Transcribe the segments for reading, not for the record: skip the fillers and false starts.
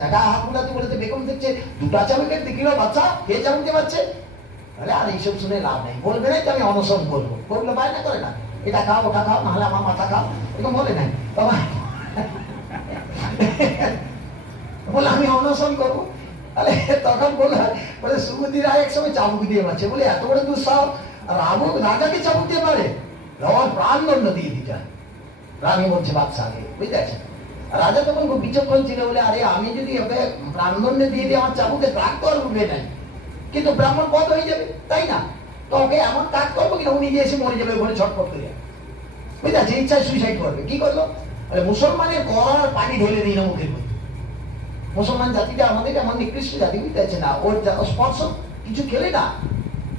টাকা হাত বুলাতে বলেছে, বেগম দেখছে দুটা চাবুকের দিকিল বাচ্চা কে চাবুক দিয়ে পাচ্ছে। তাহলে আর এইসব শুনে লাভ নেই, বলবে নাই তো আমি অনশন করবো, করলে বায়না করে না, এটা খাও ওটা খাও, নাহলে আমার মাথা খাও, এরকম বলে নাই বাবা। বলে আমি অনশন করবো। তাহলে তখন বলে সুমতি রায় এক সময় চাবুক দিয়ে মারছে, বলে এত বড় দুঃসাহস রাজাকে চাবুক দিয়ে পারে, রাজার প্রাণদণ্ড দিয়ে দিতে হয়। রানী বলছে বাদশাকে, বুঝতে পারছেন। রাজা তখন খুব বিচক্ষণ ছিল, বলে আরে আমি যদি ওকে প্রাণদণ্ডে দিয়ে দিই আমার চাবুকে ত্রাগ তো আর উঠবে নাই, কিন্তু ব্রাহ্মণ পদ হয়ে যাবে, তাই না? তো ওকে এমন কাজ করবো কিনা ও নিজে এসে মরে যাবে বলে ছটফট করে, বুঝতে পারছি, ইচ্ছায় সুইসাইড করবে। কি করলো? মুসলমানের গলার পানি ঢেলে দিই না মুখের মধ্যে। মুসলমান জাতিটা আমাদের এমন নিকৃষ্ট জাতি, বুঝতে পারছে না, ওর স্পর্শ কিছু খেলে না,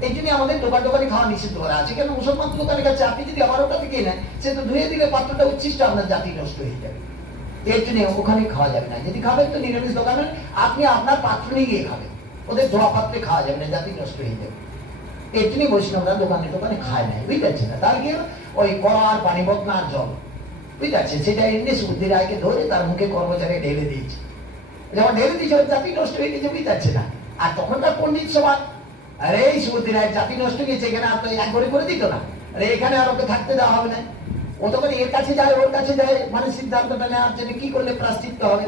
এই জন্য আমাদের দোকানে খাওয়া নিষিদ্ধ করা আছে। কেন? মুসলমান দোকানে খাচ্ছে, আপনি যদি আমার ওটা থেকে নেন, সে তো ধুয়ে দিলে পাত্রটা উচ্ছিষ্ট, আপনার জাতি নষ্ট হয়ে যাবে। এর জন্য ওখানে খাওয়া যাবে না। যদি খাবেন তো নিরামিষ দোকানে আপনি আপনার পাত্র নিয়ে গিয়ে খাবেন, ওদের ধোয়া পাত্রে খাওয়া যাবে না, জাতি নষ্ট হয়ে যাবে। এর জন্য বৈষ্ণবরা দোকানে খায় নাই, বুঝতে পারছেন না। তার কি ওই কড়ার পানি বদনার জল, বুঝতে পারছেন, সেটা এমনি সুবুদ্ধি রায়কে ধরে তার মুখে কর্মচারী ঢেলে দিয়েছে। যখন ঢেলে দিয়েছে ওর জাতি নষ্ট হয়ে গেছে, বুঝতে পারছে না। আর তখনকার পণ্ডিত সমাজ, আরে এই সুবুদ্ধি রায় জাতি নষ্ট হয়েছে, এখানে আর তো এক করে দিত না, আরে এখানে আর ওকে থাকতে দেওয়া হবে না। ও তখন এর কাছে যায় ওর কাছে যায়, মানে সিদ্ধান্তটা নেওয়ার জন্য কি করলে প্রায়শ্চিত্ত হবে।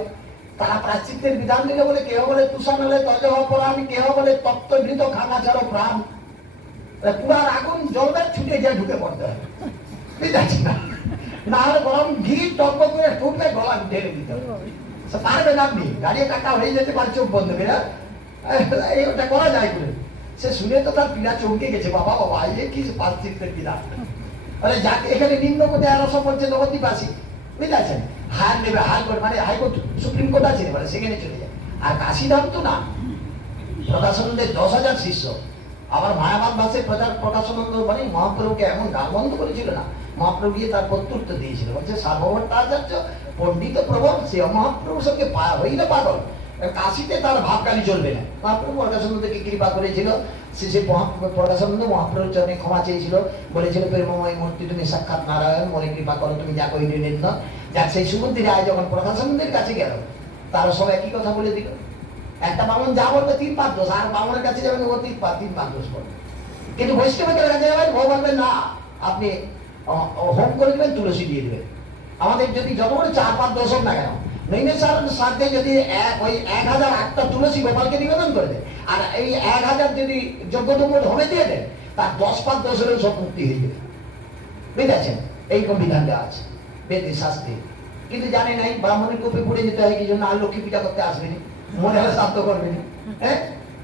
তারা প্রায়শ্চিত্তের বিধান দিলে, বলে কেহ বলে তুষার হলে তজ অপরাধী, কেহ বলে তত্ত্বভৃত খানা ছাড়ো প্রাণ। পুরার আগুন জলটা ছুটে যায়, ঢুকে পড়তে হবে, বুঝতে পারছি না। না হলে গরম ঘি টক করে ঠুকলে গলা ঢেলে দিতে হবে, পারবেন আপনি, দাঁড়িয়ে কাটা হয়ে যেতে পারে চোখ বন্ধ করে, ওটা করা যায় বলে। সে শুনে তো তার পীড়া চমকে গেছে, বাবা বাবা এই কি প্রায়শ্চিত্তের বিধান। আরে যাকে এখানে নিম্ন কোর্টে আরো বলছে নবদ্বীপবাসী, বুঝতে পারছেন, হায়ার নেবে, হাইকোর্ট মানে হাইকোর্ট সুপ্রিম কোর্ট আছে, মানে সেখানে চলে যায়। আর কাশীধাম তো না, প্রকাশানন্দের 10,000 শিষ্য, আবার মায়াবাদ ভাষে প্রকাশানন্দ মানে মহাপ্রভুকে এমন গালবন্ধ করেছিল না, মহাপ্রভু গিয়ে তার প্রত্যুত্তর দিয়েছিল, বলছে সার্বভট্টাচার্য পণ্ডিত প্রবল, সে মহাপ্রভুর সঙ্গে হইলে পাগল, কাশীতে তার ভাবকালি চলবে না। মহাপ্রভু প্রকাশানন্দকে কৃপা করেছিল, সে প্রকাশানন্দ মহাপ্রভুর চরণে ক্ষমা চেয়েছিল, বলেছিল প্রেমময় মূর্তি তুমি সাক্ষাৎ নারায়ণ, মনে কৃপা করো তুমি যা কই নির্ণ। যাক, সেই সুবুদ্ধি রায় যখন প্রকাশানন্দের কাছে গেল, তারা সব একই কথা বলে দিল। একটা বামন যা বলবে 3-5 দোষ, আর বামনের কাছে যাবেন ও 3-5 দোষ বলবে। কিন্তু বৈষ্ণবের কাছে যাবেন ও বলবেন না, আপনি হোম করে দেবেন, তুলসী দিয়ে দেবেন। আমাদের যদি যত বড় 4-5 দোষ হোক না কেন, নৈমেষারণ সাথে যদি ওই 1008টা তুলসী গোপালকে নিবেদন করে দেয়, আর এই 1000 যদি যজ্ঞদ্রব্য হোমে দিয়ে দেন, তার 10-5 দোষ হলেও সব মুক্তি হয়ে যাবে, বুঝতে পারছেন। এইরকম বিধান দেওয়া আছে বেদে শাস্ত্রে। কিন্তু জানে নাই ব্রাহ্মণের কোপে পড়ে যেতে হয়, কি জন্য আর লক্ষ্মী পূজা করতে আসবেনি, মনে হলে শ্রাদ্ধ করবেনি। হ্যাঁ,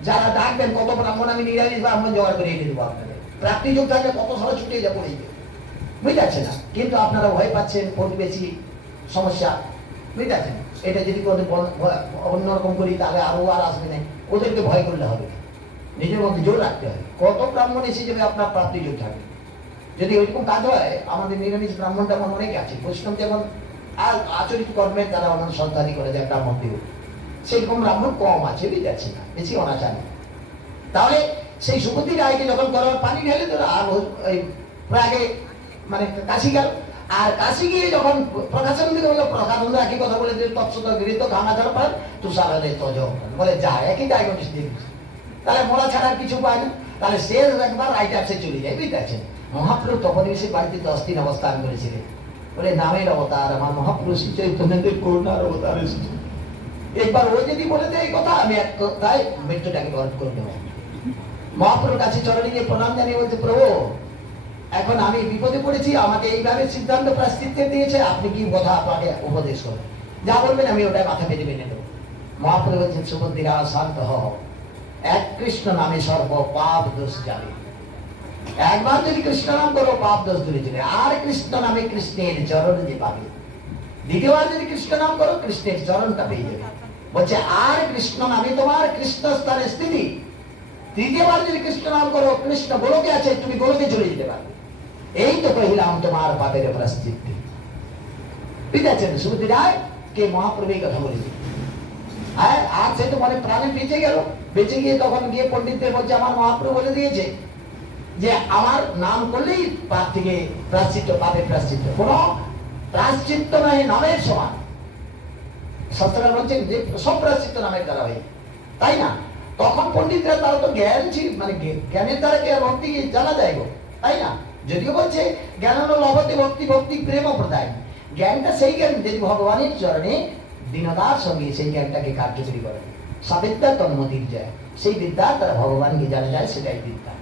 যারা ডাকবেন কত ব্রাহ্মণ আমি নিরামিষ ব্রাহ্মণ জোগাড় করে এনে দেবো আপনাদের, প্রাপ্তি যোগ থাকলে কত সারা ছুটে যা পড়ে যাবে, বুঝতে পারছেন না। কিন্তু আপনারা ভয় পাচ্ছেন প্রতিবেশী সমস্যা, বুঝতে পারছেন। এটা যদি অন্যরকম করি তাহলে আরো আর আসবে না, ওদেরকে ভয় করলে হবে, নিজের মধ্যে জোর রাখতে হবে। কত ব্রাহ্মণ এসে যাবে আপনার প্রাপ্তি যোগ থাকবে। যদি ওইরকম কাজ হয়, আমাদের নিরামিষ ব্রাহ্মণ তেমন অনেক আছে, বৈষ্ণব যেমন আচরিত কর্মের দ্বারা অনেক সন্তানি করে যায় ব্রাহ্মণ দেব, সেরকম ব্রাহ্মণ কম আছে, বুঝতে পারছি না, বেশি অনাচার। তাহলে সেই সুবুদ্ধি রায়কে যখন করার পানি ঢেলে দিল, আর ওই আগে মানে কাশি গেল, আর কাশি গিয়ে যখন প্রকাশানন্দ বললো, প্রকাশানন্দ একই কথা বলে যে তৎসত গৃহীত খানা ছাড়া পান তুষার তজ, বলে যা একই ডায়াগনোসিস দিয়ে দিচ্ছে, তাহলে মরা ছাড়ার কিছু পায় না। তাহলে সে একবার রাইট আপসে চলে যায়, বুঝতে পারছেন। মহাপ্রভু তপনিবেশের বাড়িতে 10 দিন অবস্থান করেছিলেন, বলে নামের অবতার আমার মহাপুরুষ চৈতন্যদেব করুণার অবতার এসেছে। একবার ও যদি বলে দেয় এই কথা, আমি এক তাই মৃত্যুটাকে গ্রহণ করে দেবো। মহাপ্রভুর কাছে চরণে গিয়ে প্রণাম জানিয়ে বলছে, প্রভু এখন আমি বিপদে পড়েছি, আমাকে এইভাবে সিদ্ধান্ত প্রায়শ্চিত্তে দিয়েছে, আপনি কি কথা আপনাকে উপদেশ করবেন, যা বলবেন আমি ওটাই মাথা পেতে মেনে নেব। মহাপ্রভু বলছেন, সুবুদ্ধিরা শান্ত হও, এক কৃষ্ণ নামে সর্ব পাপ দোষ যাবে। একবার যদি কৃষ্ণ নাম করো পাপ দোষ দূরে চলে, আর কৃষ্ণ নামে কৃষ্ণের চরণ যে পাবে। দ্বিতীয়বার যদি কৃষ্ণ নাম করো কৃষ্ণের চরণটা পেয়ে যাবে। বলছে আর কৃষ্ণ নামে তোমার কৃষ্ণ স্থানে স্থিতি। তৃতীয়বার যদি কৃষ্ণ নাম করো, কৃষ্ণ গোলকে আছে, তুমি গোলকে চলে যেতে পারবে। এই তো কহিলাম তোমার পাপের প্রায়শ্চিত্ত। ঠিক আছে, সুবুদ্ধি রায় কে মহাপ্রভুর কথা বলেছে। আর সে তো মানে প্রাণে বেঁচে গেল, বেঁচে গিয়ে তখন গিয়ে পণ্ডিতদের বলছে, আমার মহাপ্রভু বলে দিয়েছে যে আমার নাম করলেই পাপ থেকে প্রায়শ্চিত্ত, পাপের প্রায়শ্চিত্ত, কোন প্রায়শ্চিত্ত নয়, নামের সমান। শাস্ত্ররা বলছেন যে সব প্রায়শ্চিত্ত নামের দ্বারা হয়, তাই না? তখন পণ্ডিতরা, তারা তো জ্ঞান ছিল, মানে জ্ঞানের দ্বারা কি ভক্তি জানা যায় গো, তাই না? যদিও বলছে জ্ঞান হলো লভতে ভক্তি, ভক্তি প্রেম প্রদায়। জ্ঞানটা সেই জ্ঞান যদি ভগবানের চরণে দীনতার সঙ্গে সেই জ্ঞানটাকে কার্যকরী করে। সাবিদ্যা তন্মতির যায়, সেই বিদ্যা তারা ভগবানকে জানা যায়, সেটাই বিদ্যা।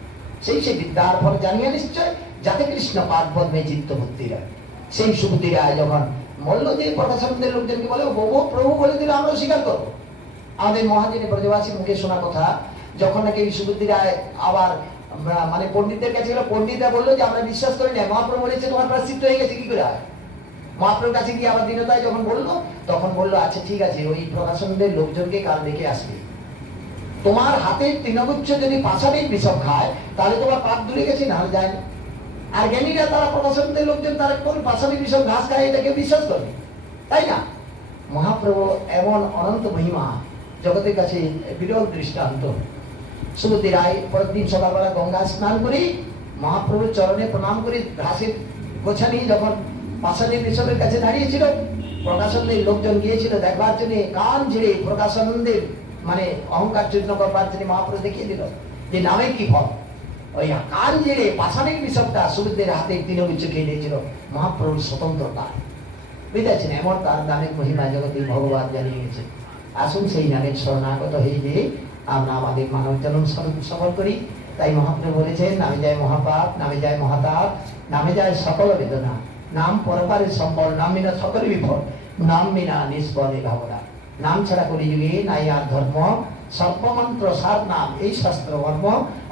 সেই বিদ্যার ফলে জানিয়ে নিশ্চয় যাতে কৃষ্ণ পাদ পদ্মে চিত্ত ভক্তি হয়। সেই সুবুদ্ধি রায় যখন বললো যে প্রকাশনদের লোকজনকে বলে বহু প্রভু বলে দিলে আমরা স্বীকার করবো। আমাদের মহাজনী ব্রজবাসী মুখে শোনা কথা, যখন নাকি সুবুদ্ধি রায় আবার মানে পণ্ডিতদের কাছে গেল, পণ্ডিতরা বললো যে আমরা বিশ্বাস করি না, মহাপ্রভু বলেছে তোমার প্রায়শ্চিত্ত হয়ে গেছে, কি করে হয়? মহাপ্রভুর কাছে গিয়ে আবার দীনতায় যখন বললো, তখন বললো আচ্ছা ঠিক আছে, ওই প্রকাশনদের লোকজনকে কাল দেখে আসবে, তোমার হাতের তৃণগুচ্ছ যদি পাষাণের বিষম খায় তাহলে তোমার পাপ দূরে গেছে, না যায় না। আর জ্ঞানীরা তারা প্রকাশনদের লোকজন তারা কোন পাষাণের বিষম ঘাস খায় এটাকে বিশ্বাস করবে, তাই না? মহাপ্রভু এমন অনন্ত মহিমা, জগতের কাছে বিরল দৃষ্টান্ত। সুবুদ্ধি রায় পরের দিন সকালবেলা গঙ্গা স্নান করি, মহাপ্রভুর চরণে প্রণাম করি, ঘাসের গোছা নিয়ে যখন পাষাণের বিষমের কাছে দাঁড়িয়েছিল, প্রকাশনদের লোকজন গিয়েছিল দেখবার জন্য, কান ঝেড়ে প্রকাশনদের মানে অহংকার চূর্ণ করবার জন্য মহাপ্রভু দেখিয়ে দিল যে নামে কি ফল। ওই কান ঝেড়ে পাষাণের বিষমটা সুবুদ্ধের হাতে তৃণগুচ্ছ খেয়ে দিয়েছিল, মহাপ্রভুর স্বতন্ত্রতা বুঝেছেন। এমন তার নামের মহিমা জগতে ভগবান জানিয়ে গেছে। আসুন সেই নামের শরণাগত হয়ে যে আমরা আমাদের মানব জন্ম সফল করি। তাই মহাপ্রভু বলেছেন, নামে যায় মহাপাপ, নামে যায় মহাতাপ, নামে যায় সকল বেদনা, নাম পরপারের সম্বল, নাম বিনা সকল বিফল, নাম বিনা নিষ্ফলে ভাবনা। নাম ছাড়া কলিযুগে নাই আর ধর্ম, সর্বমন্ত্র সার নাম এই শাস্ত্র কর্ম,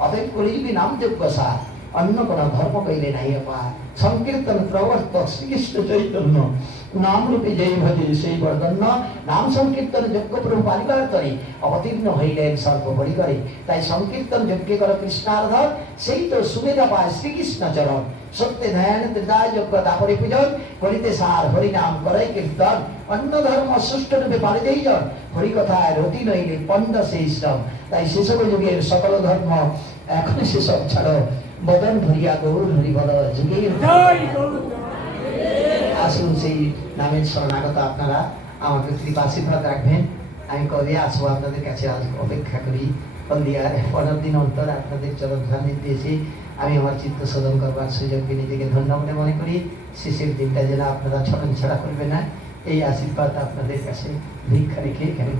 অতএব কলিযুগে নাম যোগ্য সার, অন্য কোন ধর্ম কইলে নাই পার। সংকীর্তন প্রবর্তক শ্রীকৃষ্ণ চৈতন্য, নাম রূপে যেই ভজে সেই বর্ধন্য, নাম সংকীর্তন যোগ্য প্রভু পারিবার করে, অবতীর্ণ হইলেন সর্বোপরি করে। তাই সংকীর্তন যজ্ঞ কর কৃষ্ণার্ধন, সেই তো সুবিধা পায় শ্রীকৃষ্ণ চরণ। সত্যে ধ্যান ত্রিদায় যোগ্য তাপরে পূজন, করিতে সার হরিনাম করে কীর্তন, অন্য ধর্ম সুষ্ঠুরূপে পালিতেই জন, হরিকথায় রতি নইলে পণ্ড সেই শ্রম। তাই সেসব যুগের সকল ধর্ম এখন সেসব ছাড়ো, বদন ভরিয়া গৌর হরিবল যুগের। আসুন সেই নামের শরণাগত আপনারা আমাকে কৃপা আশীর্বাদ রাখবেন। আমি কবে আসবো আপনাদের কাছে আজ অপেক্ষা করি। হলদিয়ার 15 দিন অন্তর আপনাদের চরণ সান্নিধ্যে এসে আমি আমার চিত্ত শোধন করবার সুযোগকে নিজেকে ধন্য বলে মনে করি। শেষের দিনটা যেন আপনারা ছড়ন ছাড়া করবে না, এই আশীর্বাদ আপনাদের কাছে ভিক্ষা রেখে এখানে